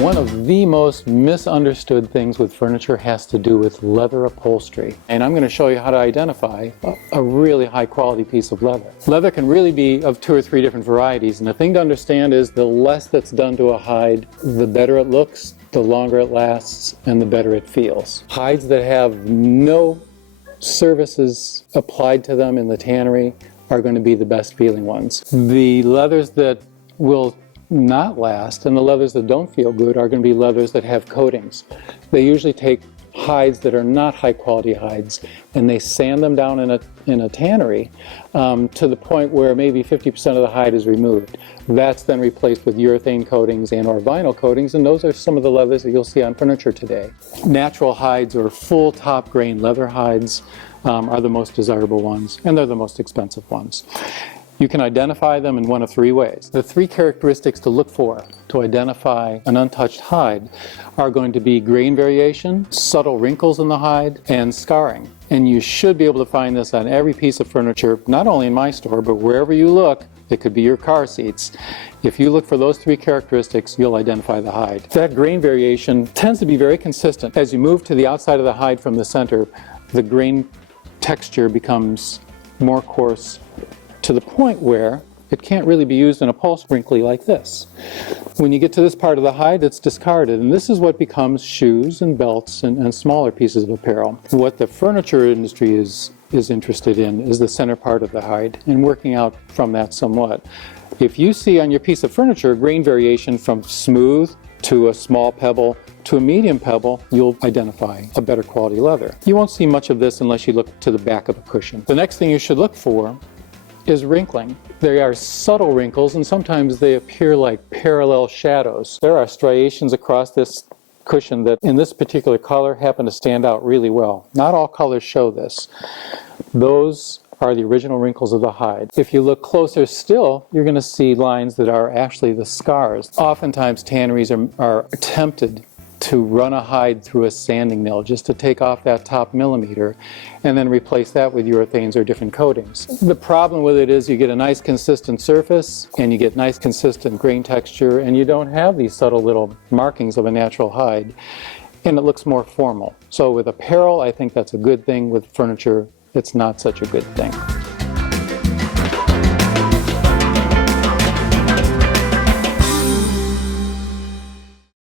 One of the most misunderstood things with furniture has to do with leather upholstery. And I'm going to show you how to identify a really high quality piece of leather. Leather can really be of 2 or 3 different varieties, and the thing to understand is the less that's done to a hide, the better it looks, the longer it lasts, and the better it feels. Hides that have no services applied to them in the tannery are going to be the best feeling ones. The leathers that will not last and the leathers that don't feel good are going to be leathers that have coatings. They usually take hides that are not high quality hides and they sand them down in a tannery to the point where maybe 50% of the hide is removed. That's then replaced with urethane coatings and or vinyl coatings, and those are some of the leathers that you'll see on furniture today. Natural hides or full top grain leather hides are the most desirable ones, and they're the most expensive ones. You can identify them in one of 3 ways. The 3 characteristics to look for to identify an untouched hide are going to be grain variation, subtle wrinkles in the hide, and scarring. And you should be able to find this on every piece of furniture, not only in my store, but wherever you look. It could be your car seats. If you look for those 3 characteristics, you'll identify the hide. That grain variation tends to be very consistent. As you move to the outside of the hide from the center, the grain texture becomes more coarse to the point where it can't really be used in upholstery wrinkly like this. When you get to this part of the hide, it's discarded, and this is what becomes shoes and belts and smaller pieces of apparel. What the furniture industry is interested in is the center part of the hide and working out from that somewhat. If you see on your piece of furniture grain variation from smooth to a small pebble to a medium pebble, you'll identify a better quality leather. You won't see much of this unless you look to the back of the cushion. The next thing you should look for is wrinkling. They are subtle wrinkles, and sometimes they appear like parallel shadows. There are striations across this cushion that in this particular color happen to stand out really well. Not all colors show this. Those are the original wrinkles of the hide. If you look closer still, you're going to see lines that are actually the scars. Oftentimes tanneries are tempted to run a hide through a sanding mill just to take off that top millimeter and then replace that with urethanes or different coatings. The problem with it is you get a nice consistent surface and you get nice consistent grain texture, and you don't have these subtle little markings of a natural hide, and it looks more formal. So with apparel, I think that's a good thing. With furniture, it's not such a good thing.